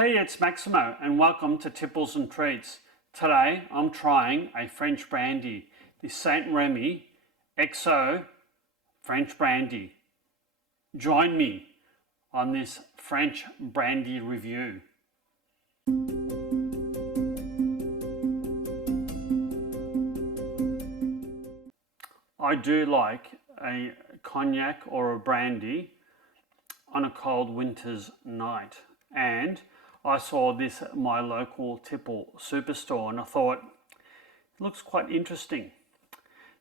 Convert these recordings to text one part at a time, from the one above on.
Hey, it's Maximo and welcome to Tipples and Treats. Today I'm trying a French brandy, the St-Rémy XO French brandy. Join me on this French brandy review. I do like a cognac or a brandy on a cold winter's night, and I saw this at my local tipple superstore and I thought it looks quite interesting.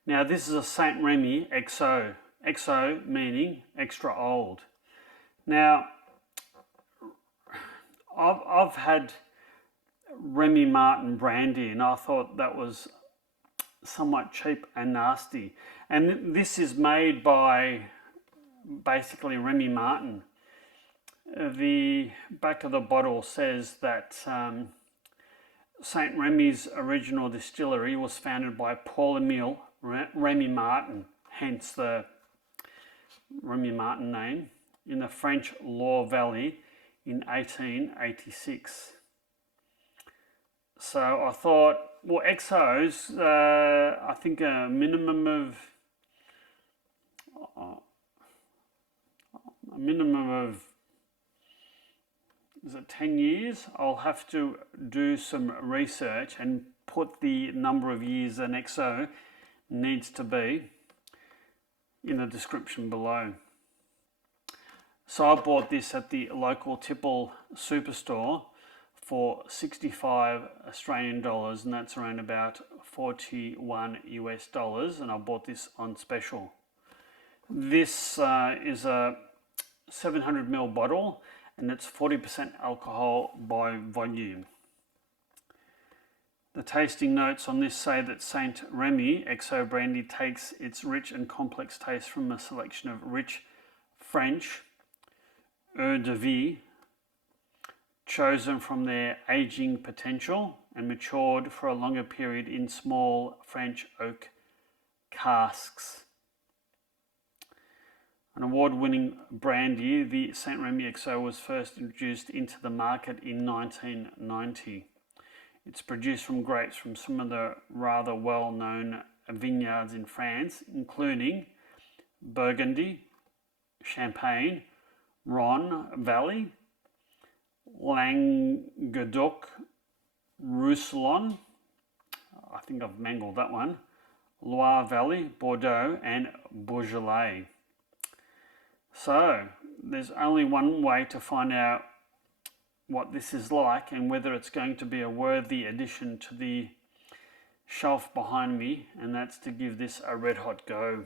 Now this is a St-Rémy XO, XO meaning extra old. Now I've had Remy Martin brandy and I thought that was somewhat cheap and nasty, and this is made by basically Remy Martin. The back of the bottle says that St-Rémy's original distillery was founded by Paul-Émile Remy Martin, hence the Remy Martin name, in the French Loire Valley in 1886. So I thought, well, XOs, I think a minimum of is it 10 years? I'll have to do some research and put the number of years an XO needs to be in the description below. So I bought this at the local tipple superstore for 65 Australian dollars, and that's around about 41 US dollars, and I bought this on special. This is a 700ml bottle and it's 40% alcohol by volume. The tasting notes on this say that St-Rémy XO Brandy takes its rich and complex taste from a selection of rich French eaux-de-vie chosen from their aging potential and matured for a longer period in small French oak casks. An award-winning brandy, the St-Rémy XO was first introduced into the market in 1990. It's produced from grapes from some of the rather well-known vineyards in France, including Burgundy, Champagne, Rhône Valley, Languedoc-Roussillon, I think I've mangled that one, Loire Valley, Bordeaux and Beaujolais. So there's only one way to find out what this is like and whether it's going to be a worthy addition to the shelf behind me, and that's to give this a red hot go.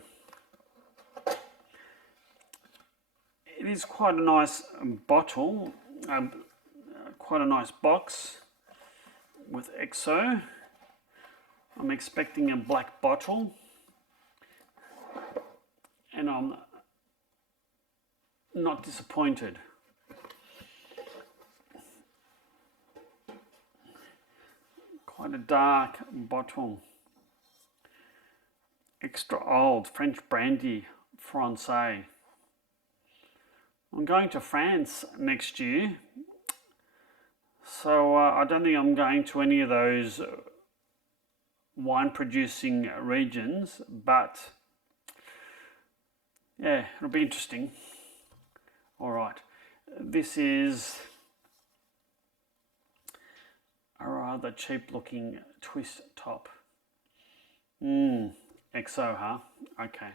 It is quite a nice bottle, quite a nice box with XO. I'm expecting a black bottle, and I'm not disappointed. Quite a dark bottle. Extra old French brandy Francais. I'm going to France next year, so I don't think I'm going to any of those wine producing regions, but yeah, it'll be interesting. All right, this is a rather cheap looking twist top. XO, huh? Okay.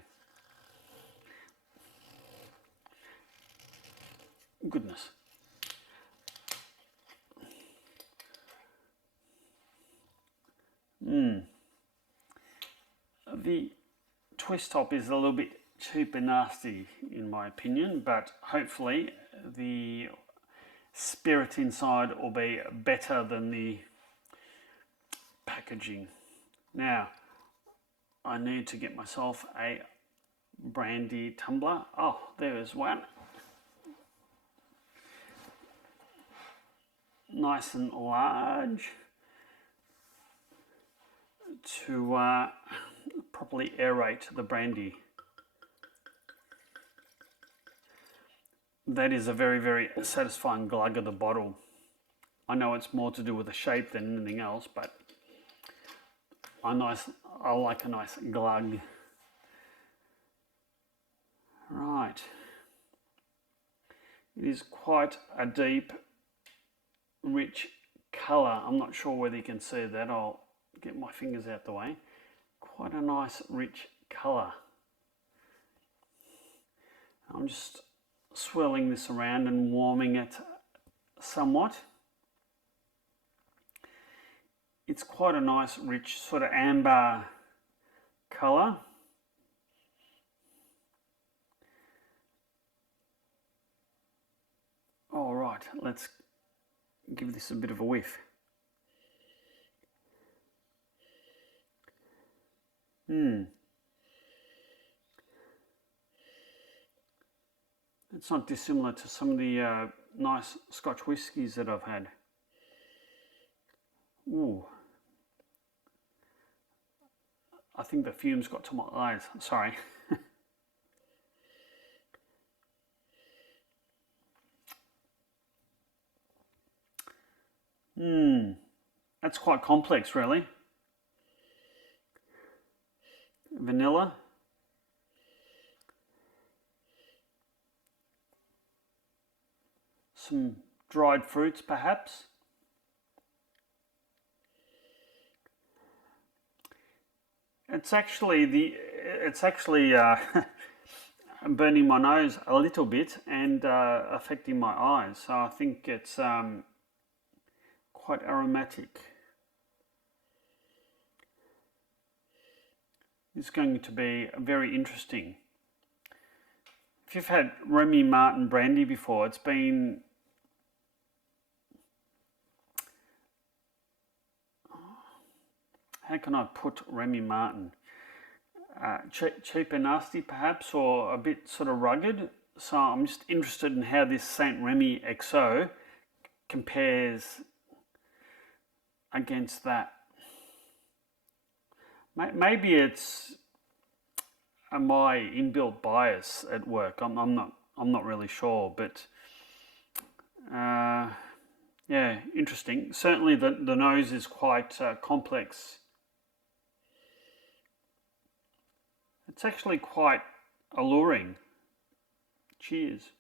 Goodness. The twist top is a little bit cheap and nasty in my opinion, but hopefully the spirit inside will be better than the packaging. Now I need to get myself a brandy tumbler. Oh, there is one. Nice and large to properly aerate the brandy. That is a very, very satisfying glug of the bottle. I know it's more to do with the shape than anything else, but I like a nice glug. Right. It is quite a deep, rich colour. I'm not sure whether you can see that. I'll get my fingers out the way. Quite a nice, rich colour. I'm just swirling this around and warming it somewhat. It's quite a nice, rich, sort of amber colour. All right, let's give this a bit of a whiff. It's not dissimilar to some of the nice Scotch whiskies that I've had. Ooh. I think the fumes got to my eyes, sorry. That's quite complex, really. Vanilla. Some dried fruits, perhaps. It's actually burning my nose a little bit and affecting my eyes. So I think it's quite aromatic. It's going to be very interesting. If you've had Remy Martin Brandy before, it's been how can I put Remy Martin? Cheap and nasty perhaps, or a bit sort of rugged. So I'm just interested in how this St-Rémy XO compares against that. Maybe it's my inbuilt bias at work. I'm not really sure, but yeah, interesting. Certainly the nose is quite complex. It's actually quite alluring. Cheers.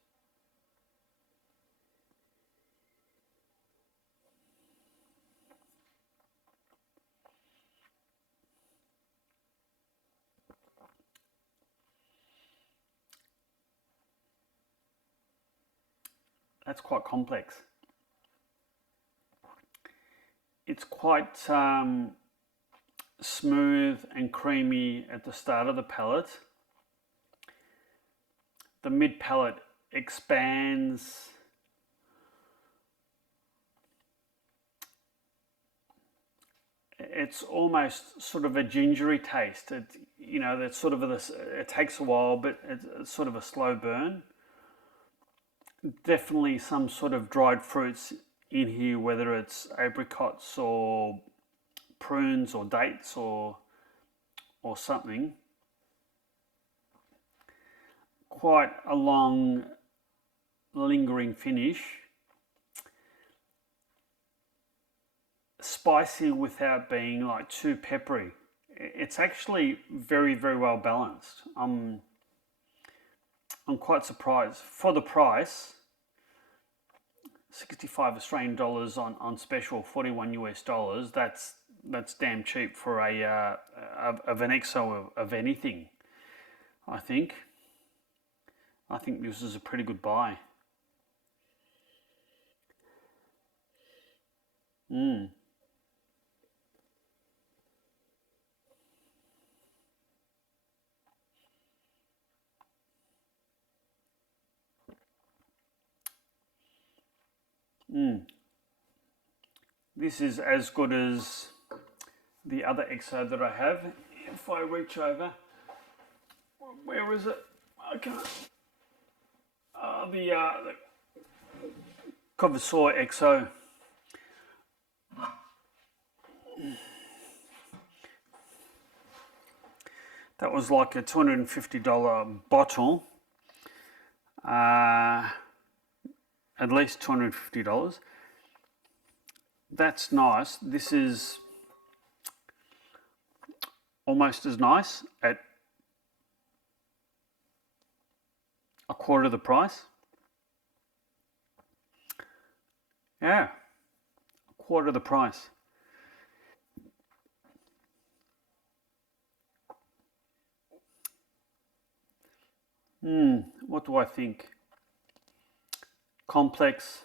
That's quite complex. It's quite smooth and creamy at the start of the palate. The mid palate expands. It's almost sort of a gingery taste. That's sort of it takes a while, but it's sort of a slow burn. Definitely some sort of dried fruits in here, whether it's apricots or prunes or dates or something. Quite a long, lingering finish. Spicy without being like too peppery. It's actually very, very well balanced. I'm quite surprised for the price. 65 Australian dollars on special, 41 US dollars. That's damn cheap for of an XO of anything. I think this is a pretty good buy. This is as good as the other XO that I have. If I reach over, where is it? I can't. The XO XO. That was like a $250 bottle. At least $250. that's nice. This is almost as nice at a quarter of the price. Yeah, a quarter of the price. What do I think? Complex,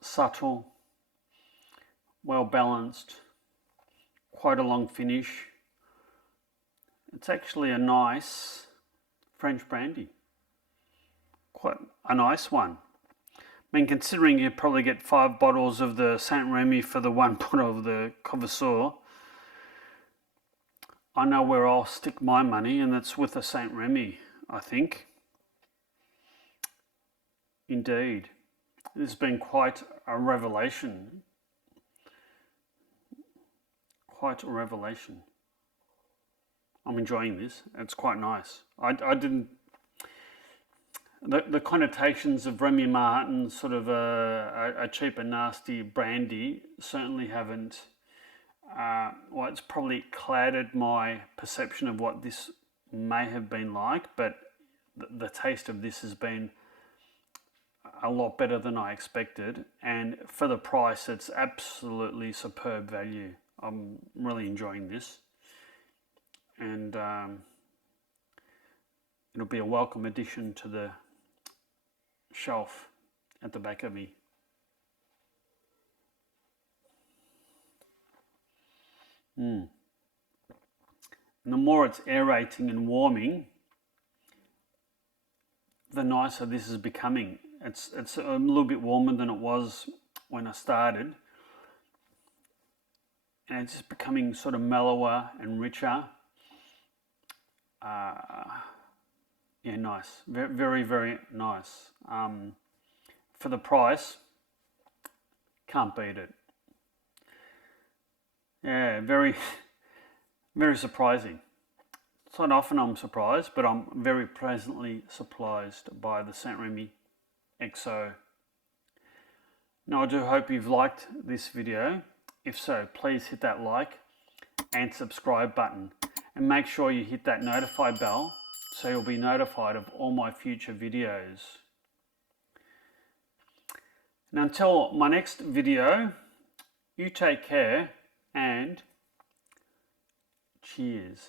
subtle, well balanced, quite a long finish. It's actually a nice French brandy. Quite a nice one. I mean, considering you probably get 5 bottles of the St-Rémy for the 1 bottle of the Connoisseur, I know where I'll stick my money, and that's with the St-Rémy, I think. Indeed. This has been quite a revelation. Quite a revelation. I'm enjoying this. It's quite nice. I didn't... The connotations of Remy Martin, sort of a cheap and nasty brandy, certainly haven't... well, it's probably clouded my perception of what this may have been like, but the taste of this has been a lot better than I expected, and for the price it's absolutely superb value. I'm really enjoying this, and it'll be a welcome addition to the shelf at the back of me. And the more it's aerating and warming, the nicer this is becoming. It's a little bit warmer than it was when I started, and it's just becoming sort of mellower and richer. Yeah, nice. Very, very nice. For the price, can't beat it. Yeah, very, very surprising. It's not often I'm surprised, but I'm very pleasantly surprised by the St-Rémy XO. Now, I do hope you've liked this video. If so, please hit that like and subscribe button, and make sure you hit that notify bell so you'll be notified of all my future videos. And until my next video, you take care and cheers.